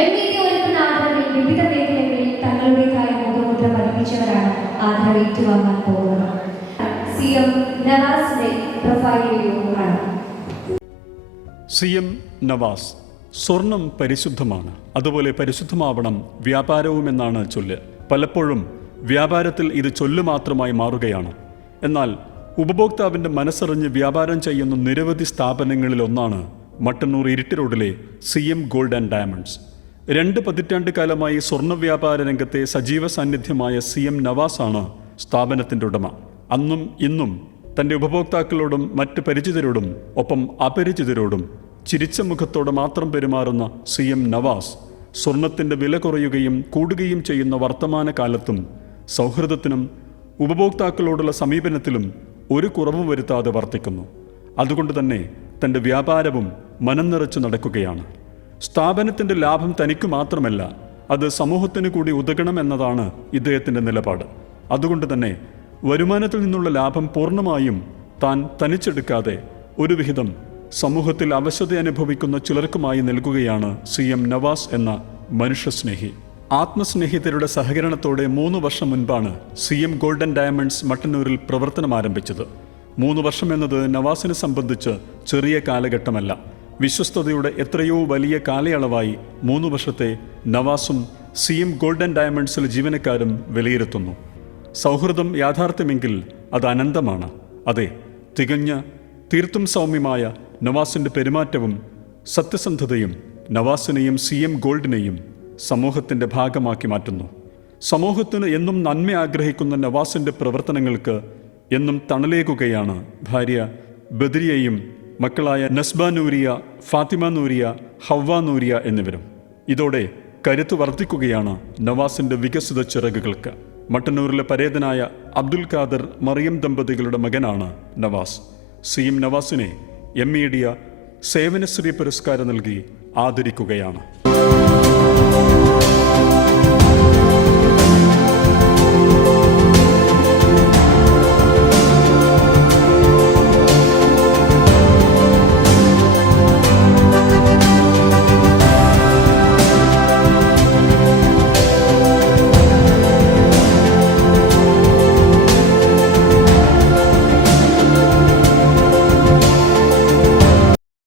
M media ഒരുക്കുന്ന ആദരവിൽ വിവിധ മേഖലകളിൽ തങ്ങളുടേതായ മുഖമുദ്ര പതിപ്പിച്ചവരാണ് ആദരവ് വാങ്ങാൻ പോകുന്നത്. സി എം നവാസിന്റെ പ്രൊഫൈൽ വീഡിയോകളാണ് സി എം നവാസ് സ്വർണം പരിശുദ്ധമാണ്. അതുപോലെ പരിശുദ്ധമാവണം വ്യാപാരവും എന്നാണ് ചൊല്ല്. പലപ്പോഴും വ്യാപാരത്തിൽ ഇത് ചൊല്ല് മാത്രമായി മാറുകയാണ്. എന്നാൽ ഉപഭോക്താവിന്റെ മനസ്സറിഞ്ഞ് വ്യാപാരം ചെയ്യുന്ന നിരവധി സ്ഥാപനങ്ങളിലൊന്നാണ് മട്ടന്നൂർ ഇരിട്ടി റോഡിലെ C M gold and diamonds. രണ്ട് പതിറ്റാണ്ട് കാലമായി സ്വർണ വ്യാപാര രംഗത്തെ സജീവ സാന്നിധ്യമായ സി എം നവാസാണ് സ്ഥാപനത്തിന്റെ ഉടമ. അന്നും ഇന്നും തന്റെ ഉപഭോക്താക്കളോടും മറ്റ് പരിചിതരോടും ഒപ്പം അപരിചിതരോടും ചിരിച്ച മുഖത്തോടെ മാത്രം പെരുമാറുന്ന സി എം നവാസ് സ്വർണത്തിന്റെ വില കുറയുകയും കൂടുകയും ചെയ്യുന്ന വർത്തമാന കാലത്തും സൗഹൃദത്തിനും ഉപഭോക്താക്കളോടുള്ള സമീപനത്തിലും ഒരു കുറവും വരുത്താതെ വർത്തിക്കുന്നു. അതുകൊണ്ട് തന്നെ തന്റെ വ്യാപാരവും മനം നിറച്ചു നടക്കുകയാണ്. സ്ഥാപനത്തിന്റെ ലാഭം തനിക്ക് മാത്രമല്ല അത് സമൂഹത്തിന് കൂടി ഉതകണമെന്നതാണ് ഇദ്ദേഹത്തിന്റെ നിലപാട്. അതുകൊണ്ട് തന്നെ വരുമാനത്തിൽ നിന്നുള്ള ലാഭം പൂർണമായും താൻ തനിച്ചെടുക്കാതെ ഒരു വിഹിതം സമൂഹത്തിൽ അവശത അനുഭവിക്കുന്ന ചിലർക്കുമായി നൽകുകയാണ് സി എം നവാസ് എന്ന മനുഷ്യസ്നേഹി. ആത്മസ്നേഹിതരുടെ സഹകരണത്തോടെ മൂന്ന് വർഷം മുൻപാണ് സി എം ഗോൾഡൻ ഡയമണ്ട്സ് മട്ടന്നൂരിൽ പ്രവർത്തനം ആരംഭിച്ചത്. മൂന്ന് വർഷം എന്നത് നവാസിനെ സംബന്ധിച്ച് ചെറിയ കാലഘട്ടമല്ല. വിശ്വസ്തതയുടെ എത്രയോ വലിയ കാലയളവായി മൂന്ന് വർഷത്തെ നവാസും സി എം ഗോൾഡൻ ഡയമണ്ട്സിലെ ജീവനക്കാരും വിലയിരുത്തുന്നു. സൗഹൃദം യാഥാർത്ഥ്യമെങ്കിൽ അത് അനന്തമാണ്. അതെ തികഞ്ഞ തീർത്തും സൗമ്യമായ നവാസിന്റെ പെരുമാറ്റവും സത്യസന്ധതയും നവാസിനെയും സി എം ഗോൾഡിനെയും സമൂഹത്തിന്റെ ഭാഗമാക്കി മാറ്റുന്നു. സമൂഹത്തിന് എന്നും നന്മ ആഗ്രഹിക്കുന്ന നവാസിന്റെ പ്രവർത്തനങ്ങൾക്ക് എന്നും തണലേകുകയാണ് ഭാര്യ ബദരിയയും മക്കളായ നസ്ബ നൂരിയ ഫാത്തിമ നൂരിയ ഹവ്വ നൂരിയ എന്നിവരും. ഇതോടെ കരുത്ത് വർദ്ധിക്കുകയാണ് നവാസിന്റെ വികസിത ചിറകുകൾക്ക്. മട്ടന്നൂരിലെ പരേതനായ അബ്ദുൽ ഖാദർ മറിയം ദമ്പതികളുടെ മകനാണ് നവാസ്. സി എം നവാസിനെ എം മീഡിയ സേവനശ്രീ പുരസ്കാരം നൽകി ആദരിക്കുകയാണ്.